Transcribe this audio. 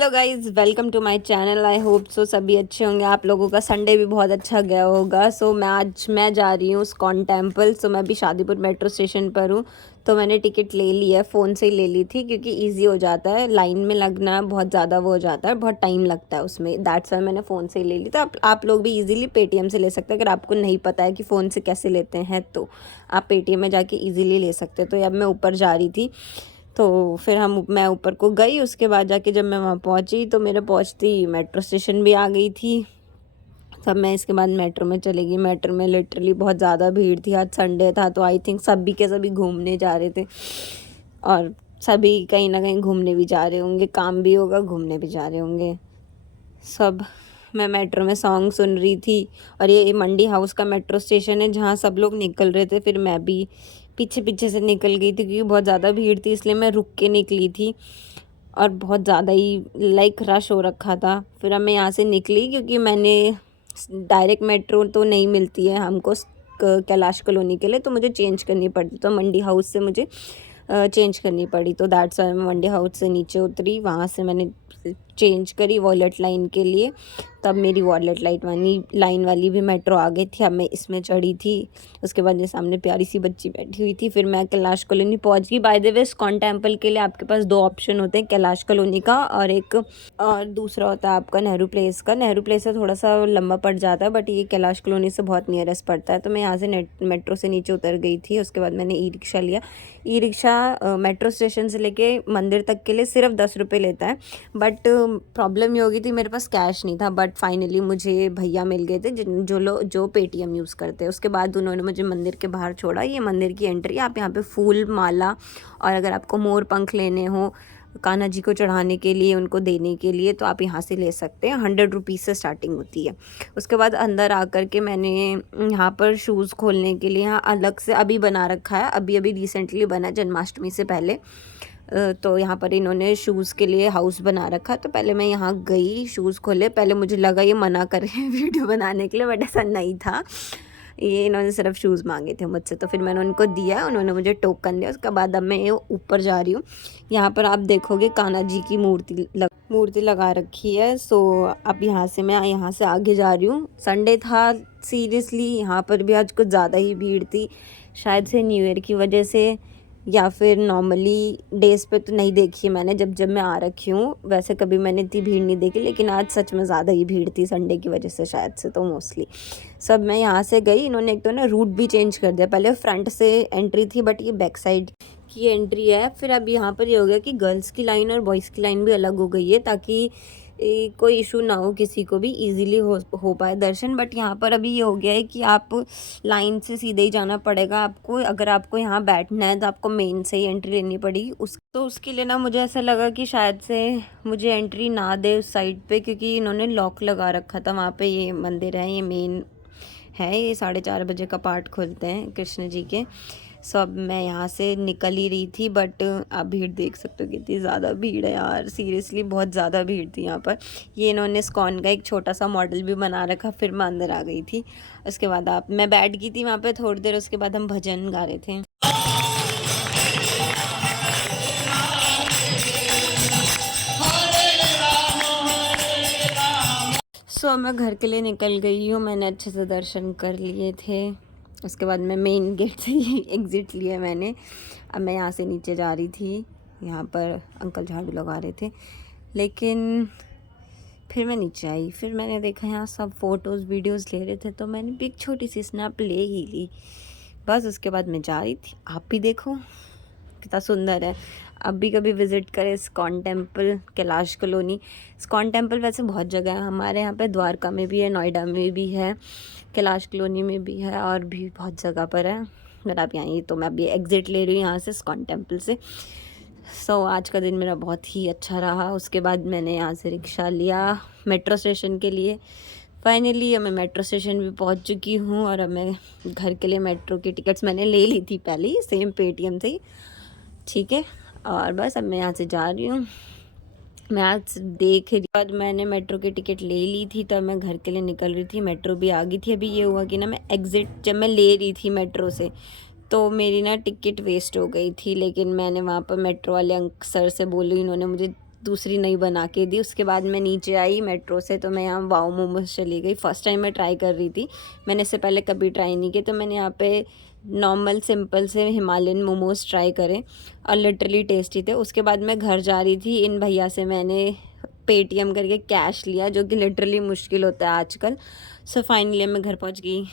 Hello guys, welcome to my channel. I hope so सभी अच्छे होंगे। आप लोगों का संडे भी बहुत अच्छा गया होगा। आज मैं जा रही हूँ स्कॉन टेम्पल। मैं भी शादीपुर मेट्रो स्टेशन पर हूँ। तो मैंने टिकट ले ली है, फ़ोन से ही ले ली थी क्योंकि इजी हो जाता है। लाइन में लगना बहुत ज़्यादा वो हो जाता है, बहुत टाइम लगता है उसमें। दैट्स वाई मैंने फ़ोन से ही ले ली। तो आप लोग भी ईजिली पेटीएम से ले सकते हैं। अगर आपको नहीं पता है कि फ़ोन से कैसे लेते हैं तो आप पेटीएम में जाके ईजिली ले सकते हो। तो अब मैं ऊपर जा रही थी, तो फिर मैं ऊपर को गई। उसके बाद जाके जब मैं वहाँ पहुँची तो मेरे पहुँचती मेट्रो स्टेशन भी आ गई थी। तब मैं इसके बाद मेट्रो में चली गई। मेट्रो में लिटरली बहुत ज़्यादा भीड़ थी। आज संडे था तो आई थिंक सभी के सभी घूमने जा रहे थे, और सभी कहीं ना कहीं घूमने भी जा रहे होंगे। काम भी होगा, घूमने भी जा रहे होंगे सब। मैं मेट्रो में सॉन्ग सुन रही थी, और ये मंडी हाउस का मेट्रो स्टेशन है जहाँ सब लोग निकल रहे थे। फिर मैं भी पीछे पीछे से निकल गई थी क्योंकि बहुत ज़्यादा भीड़ थी, इसलिए मैं रुक के निकली थी। और बहुत ज़्यादा ही रश हो रखा था। फिर अब मैं यहाँ से निकली क्योंकि मैंने डायरेक्ट मेट्रो तो नहीं मिलती है हमको कैलाश कॉलोनी के लिए, तो मुझे चेंज करनी पड़ती। तो मंडी हाउस से मुझे चेंज करनी पड़ी। तो दैट्स वाई मैं मंडी हाउस से नीचे उतरी। वहाँ से मैंने चेंज करी वॉलेट लाइन के लिए। तब मेरी वॉलेट लाइन वाली भी मेट्रो आ गई थी। अब मैं इसमें चढ़ी थी। उसके बाद मेरे सामने प्यारी सी बच्ची बैठी हुई थी। फिर मैं कैलाश कॉलोनी पहुंच गई। By the way, ISKCON temple के लिए आपके पास दो ऑप्शन होते हैं, कैलाश कॉलोनी का और दूसरा होता है आपका नेहरू प्लेस का। नेहरू प्लेस से थोड़ा सा लंबा पड़ जाता है, बट ये कैलाश कॉलोनी से बहुत नियरेस्ट पड़ता है। तो मैं यहाँ से मेट्रो से नीचे उतर गई थी। उसके बाद मैंने ई रिक्शा लिया। ई रिक्शा मेट्रो स्टेशन से लेके मंदिर तक के लिए सिर्फ 10 रुपये लेता है। बट प्रॉब्लम ये हो गई थी, मेरे पास कैश नहीं था। बट फाइनली मुझे भैया मिल गए थे जो पेटीएम यूज़ करते हैं। उसके बाद उन्होंने मुझे मंदिर के बाहर छोड़ा। ये मंदिर की एंट्री। आप यहाँ पे फूल माला, और अगर आपको मोर पंख लेने हो कान्हा जी को चढ़ाने के लिए, उनको देने के लिए, तो आप यहाँ से ले सकते हैं। 100 रुपीज़ से स्टार्टिंग होती है। उसके बाद अंदर आकर के मैंने यहाँ पर शूज़ खोलने के लिए यहाँ अलग से अभी बना रखा है। अभी रिसेंटली बना, जन्माष्टमी से पहले। तो यहाँ पर इन्होंने शूज़ के लिए हाउस बना रखा। तो पहले मैं यहाँ गई, शूज़ खोले। पहले मुझे लगा ये मना कर रहे हैं वीडियो बनाने के लिए, बट ऐसा नहीं था। ये इन्होंने सिर्फ शूज़ मांगे थे मुझसे, तो फिर मैंने उनको दिया। उन्होंने मुझे टोकन दिया। उसके बाद अब मैं ये ऊपर जा रही हूँ। यहाँ पर आप देखोगे कान्हा जी की मूर्ति लगा रखी है। अब मैं यहाँ से आगे जा रही हूँ। संडे था, सीरियसली यहाँ पर भी आज कुछ ज़्यादा ही भीड़ थी। शायद से न्यू ईयर की वजह से, या फिर नॉर्मली डेज़ पे तो नहीं देखी है मैंने। जब मैं आ रखी हूँ, वैसे कभी मैंने इतनी भीड़ नहीं देखी, लेकिन आज सच में ज़्यादा ही भीड़ थी संडे की वजह से, शायद से। तो मोस्टली मैं यहाँ से गई। इन्होंने एक तो ना रूट भी चेंज कर दिया। पहले फ्रंट से एंट्री थी, बट ये बैक साइड की एंट्री है। फिर अब यहाँ पर ये हो गया कि गर्ल्स की लाइन और बॉयज़ की लाइन भी अलग हो गई है, ताकि कोई इशू ना हो, किसी को भी इजीली हो पाए दर्शन। बट यहाँ पर अभी ये हो गया है कि आप लाइन से सीधे ही जाना पड़ेगा आपको। अगर आपको यहाँ बैठना है तो आपको मेन से ही एंट्री लेनी पड़ेगी। उसके लिए ना मुझे ऐसा लगा कि शायद से मुझे एंट्री ना दे उस साइड पे, क्योंकि इन्होंने लॉक लगा रखा था वहाँ पे। ये मंदिर है, ये मेन है। ये 4:30 बजे का पाठ खुलते हैं कृष्ण जी के। अब मैं यहाँ से निकल ही रही थी, बट आप भीड़ देख सकते हो कितनी ज़्यादा भीड़ है यार। सीरियसली बहुत ज़्यादा भीड़ थी यहाँ पर। ये इन्होंने इस्कॉन का एक छोटा सा मॉडल भी बना रखा। फिर मैं अंदर आ गई थी। उसके बाद मैं बैठ गई थी वहाँ पे थोड़ी देर। उसके बाद हम भजन गा रहे थे। मैं घर के लिए निकल गई हूँ। मैंने अच्छे से दर्शन कर लिए थे। उसके बाद मैं मेन गेट से ही एग्ज़िट लिया मैंने। अब मैं यहाँ से नीचे जा रही थी। यहाँ पर अंकल झाड़ू लगा रहे थे, लेकिन फिर मैं नीचे आई। फिर मैंने देखा यहाँ सब फ़ोटोज़ वीडियोज़ ले रहे थे, तो मैंने भी एक छोटी सी स्नैप ले ही ली। बस उसके बाद मैं जा रही थी। आप भी देखो कितना सुंदर है। अब भी कभी विज़िट करें ISKCON temple, Kailash colony. ISKCON temple वैसे बहुत जगह है हमारे यहाँ पे। द्वारका में भी है, नोएडा में भी है, कैलाश कॉलोनी में भी है, और भी बहुत जगह पर है। अगर आप यहाँ तो मैं अभी एग्ज़िट ले रही हूँ यहाँ से इस्कॉन टेम्पल से। आज का दिन मेरा बहुत ही अच्छा रहा। उसके बाद मैंने यहाँ से रिक्शा लिया मेट्रो स्टेशन के लिए। फाइनली अब मैं मेट्रो स्टेशन भी पहुँच चुकी हूँ, और अब मैं घर के लिए मेट्रो की टिकट्स मैंने ले ली थी पहले ही, सेम पेटीएम से ही, ठीक है। और बस अब मैं यहाँ से जा रही हूँ। मैं आज देख रही बाद मैंने मेट्रो की टिकट ले ली थी, तब मैं घर के लिए निकल रही थी। मेट्रो भी आ गई थी। अभी ये हुआ कि ना, मैं एग्ज़िट जब मैं ले रही थी मेट्रो से, तो मेरी ना टिकट वेस्ट हो गई थी। लेकिन मैंने वहाँ पर मेट्रो वाले सर से बोली, इन्होंने मुझे दूसरी नई बना के दी। उसके बाद मैं नीचे आई मेट्रो से, तो मैं यहाँ वाओ मोमोज चली गई। फ़र्स्ट टाइम मैं ट्राई कर रही थी, मैंने इससे पहले कभी ट्राई नहीं किया। तो मैंने यहाँ पे नॉर्मल सिंपल से हिमालयन मोमोज ट्राई करे और लिटरली टेस्टी थे। उसके बाद मैं घर जा रही थी, इन भैया से मैंने पेटीएम करके कैश लिया, जो कि लिटरली मुश्किल होता है आजकल। सो फाइनली मैं घर पहुँच गई।